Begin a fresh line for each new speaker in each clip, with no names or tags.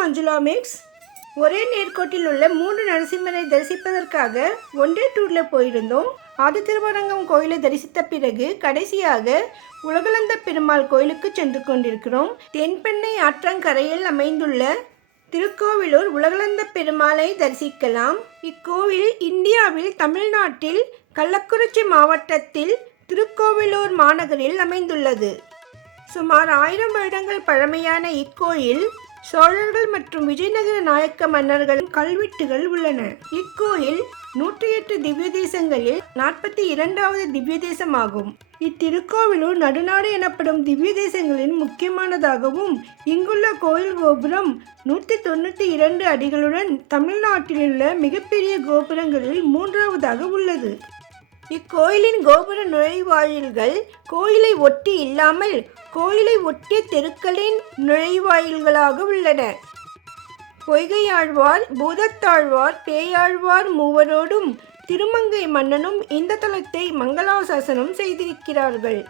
Manjula mix ஒரே நேர்கோட்டில் உள்ள மூன்று நரசிம்மரை தரிசிப்பதற்காக ஒன்றே டூரில் போயிருந்தோம். ஆதி திருவரங்கம் கோயிலை தரிசித்த பிறகு கடைசியாக உலகளந்த பெருமாள் கோயிலுக்கு சென்று கொண்டிருக்கிறோம். தென்பெண்ணை ஆற்றங்கரையில் அமைந்துள்ள திருக்கோவிலூர் உலகளந்த பெருமாளை தரிசிக்கலாம். இக்கோவில் இந்தியாவில் தமிழ்நாட்டில் கள்ளக்குறிச்சி மாவட்டத்தில் திருக்கோவிலூர் மாநகரில் அமைந்துள்ளது. சுமார் ஆயிரம் வருடங்கள் பழமையான இக்கோயில் சோழர்கள் மற்றும் விஜயநகர நாயக்க மன்னர்களின் கல்வெட்டுகள் உள்ளன. இக்கோயில் நூற்றி எட்டு திவ்ய தேசங்களில் நாற்பத்தி இரண்டாவது திவ்ய தேசமாகும் இத்திருக்கோவிலூர் நடுநாடு எனப்படும் திவ்ய தேசங்களின் முக்கியமானதாகவும் இங்குள்ள கோயில் கோபுரம் நூற்றி தொண்ணூற்றி இரண்டு அடிகளுடன் தமிழ்நாட்டிலுள்ள மிகப்பெரிய கோபுரங்களில் மூன்றாவதாக உள்ளது. இக்கோயிலின் கோபுர நுழைவாயில்கள் கோயிலை ஒட்டி இல்லாமல் கோயிலை ஒட்டிய தெருக்களின் நுழைவாயில்களாக உள்ளன. பொய்கையாழ்வார் பூதத்தாழ்வார் பேயாழ்வார் மூவரோடும் திருமங்கை மன்னனும் இந்த தலத்தை மங்களாசாசனம் செய்திருக்கிறார்கள்.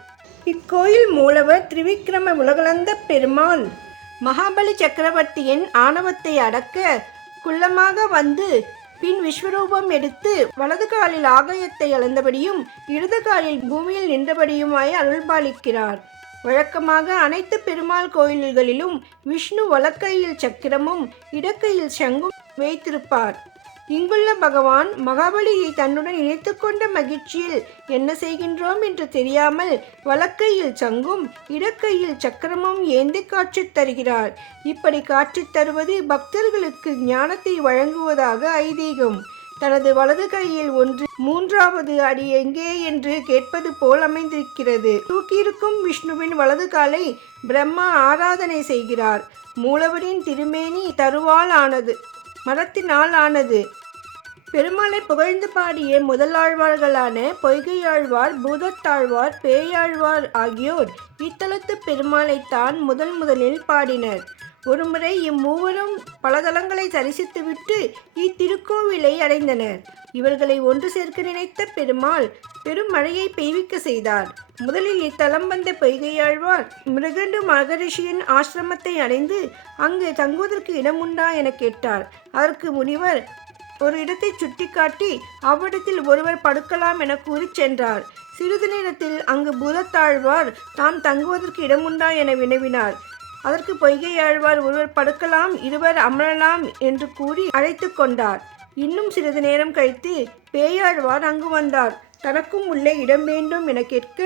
இக்கோயில் மூலவர் திரிவிக்ரம உலகளந்த பெருமாள். மகாபலி சக்கரவர்த்தியின் ஆணவத்தை அடக்க குள்ளமாக வந்து பின் விஸ்வரூபம் எடுத்து வலது காலில் ஆகாயத்தை அளந்தபடியும் இடது காலில் பூமியில் நின்றபடியுமாய் அருள்பாலிக்கிறார். வழக்கமாக அனைத்து பெருமாள் கோயில்களிலும் விஷ்ணு வலக்கையில் சக்கரமும் இடக்கையில் சங்கும் வைத்திருப்பார். இங்குள்ள பகவான் மகாபலியை தன்னுடன் இணைத்து கொண்ட மகிழ்ச்சியில் என்ன செய்கின்றோம் என்று தெரியாமல் வலக்கையில் சங்கும் இடக்கையில் சக்கரமும் ஏந்தி காட்சி தருகிறார். இப்படி காட்சி தருவது பக்தர்களுக்கு ஞானத்தை வழங்குவதாக ஐதீகம். தனது வலது கையில் ஒன்று மூன்றாவது அடி எங்கே என்று கேட்பது போல் அமைந்திருக்கிறது. தூக்கியிருக்கும் விஷ்ணுவின் வலது காலை பிரம்மா ஆராதனை செய்கிறார். மூலவரின் திருமேனி தருவால் ஆனது மரத்தினால் ஆனது பெருமாளை புகழ்ந்து பாடிய முதலாழ்வார்களான பொய்கையாழ்வார் பூதத்தாழ்வார் பேயாழ்வார் ஆகியோர் இத்தலத்து பெருமாளைத்தான் முதன் முதலில் பாடினர். ஒருமுறை இம்மூவரும் பல தலங்களை தரிசித்துவிட்டு இத்திருக்கோவிலை அடைந்தனர். இவர்களை ஒன்று சேர்க்க நினைத்த பெருமாள் பெரும் மழையை பெய்விக்க செய்தார். முதலில் இத்தலம் வந்த பொய்கையாழ்வார் மிருகண்டு மகரிஷியின் ஆசிரமத்தை அடைந்து அங்கு தங்குவதற்கு இடம் உண்டா என கேட்டார். அதற்கு முனிவர் ஒரு இடத்தை சுட்டிக்காட்டி அவ்விடத்தில் ஒருவர் படுக்கலாம் என கூறி சென்றார். சிறிது நேரத்தில் அங்கு புதத்தாழ்வார் தாம் தங்குவதற்கு இடமுண்டா என வினவினார். அதற்கு பொய்கையாழ்வார் ஒருவர் படுக்கலாம் இருவர் அமரலாம் என்று கூறி அழைத்து கொண்டார். இன்னும் சிறிது நேரம் கழித்து பேயாழ்வார் அங்கு வந்தார். தனக்கும் உள்ளே இடம் வேண்டும் என கேட்க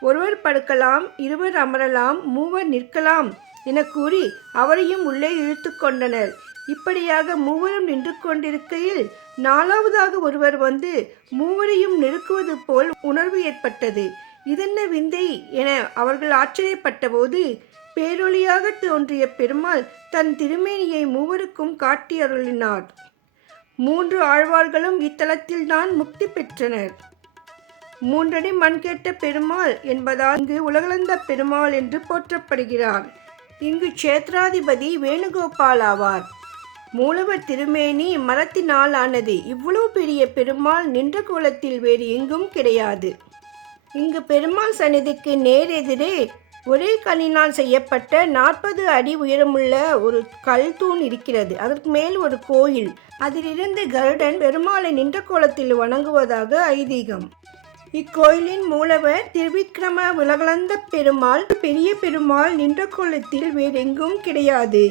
ஒருவர் படுக்கலாம் இருவர் அமரலாம் மூவர் நிற்கலாம் என கூறி அவரையும் உள்ளே இழுத்து கொண்டனர். இப்படியாக மூவரும் நின்று கொண்டிருக்கையில் நாலாவதாக ஒருவர் வந்து மூவரையும் நெருக்குவது போல் உணர்வு ஏற்பட்டது. இதென்ன விந்தை என அவர்கள் ஆச்சரியப்பட்டபோது பேரொளியாக தோன்றிய பெருமாள் தன் திருமேனியை மூவருக்கும் காட்டி அருளினார். மூன்று ஆழ்வார்களும் இத்தலத்தில்தான் முக்தி பெற்றனர். மூன்றடி மண் கேட்ட பெருமாள் என்பதால் இங்கு உலகளந்த பெருமாள் என்று போற்றப்படுகிறார். இங்கு க்ஷேத்ராதிபதி வேணுகோபால் ஆவார். மூலவர் திருமேனி மரத்தினால் ஆனது இவ்வளவு பெரிய பெருமாள் நின்ற கோலத்தில் வேறு எங்கும் கிடையாது. இங்கு பெருமாள் சந்நிதிக்கு நேரெதிரே ஒரே கல்லினால் செய்யப்பட்ட நாற்பது அடி உயரமுள்ள ஒரு கல் தூண் இருக்கிறது. அதற்கு மேல் ஒரு கோயில். அதிலிருந்து கருடன் பெருமாளை நின்ற கோலத்தில் வணங்குவதாக ஐதீகம். இக்கோயிலின் மூலவர் திருவிக்ரம உலகளந்த பெருமாள் பெரிய பெருமாள் நின்ற கோலத்தில் வேறெங்கும் கிடையாது.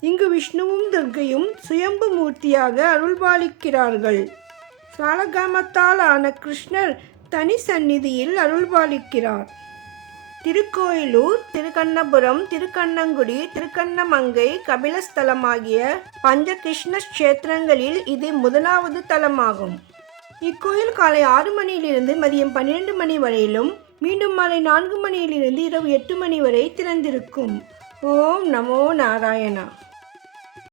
இங்கு விஷ்ணுவும் துர்க்கையும் சுயம்பு மூர்த்தியாக அருள்பாலிக்கிறார்கள். சாலகாமத்தால் ஆன கிருஷ்ணர் தனி சந்நிதியில் அருள்பாலிக்கிறார். திருக்கோயிலூர் திருக்கண்ணபுரம் திருக்கண்ணங்குடி திருக்கண்ணமங்கை கபிலஸ்தலமாகிய பஞ்ச கிருஷ்ண கஷேத்திரங்களில் இது முதலாவது தலமாகும். இக்கோயில் காலை ஆறு மணியிலிருந்து மதியம் பன்னிரண்டு மணி வரையிலும் மீண்டும் மாலை நான்கு மணியிலிருந்து இரவு எட்டு மணி வரை திறந்திருக்கும். ஓம் நமோ நாராயணா.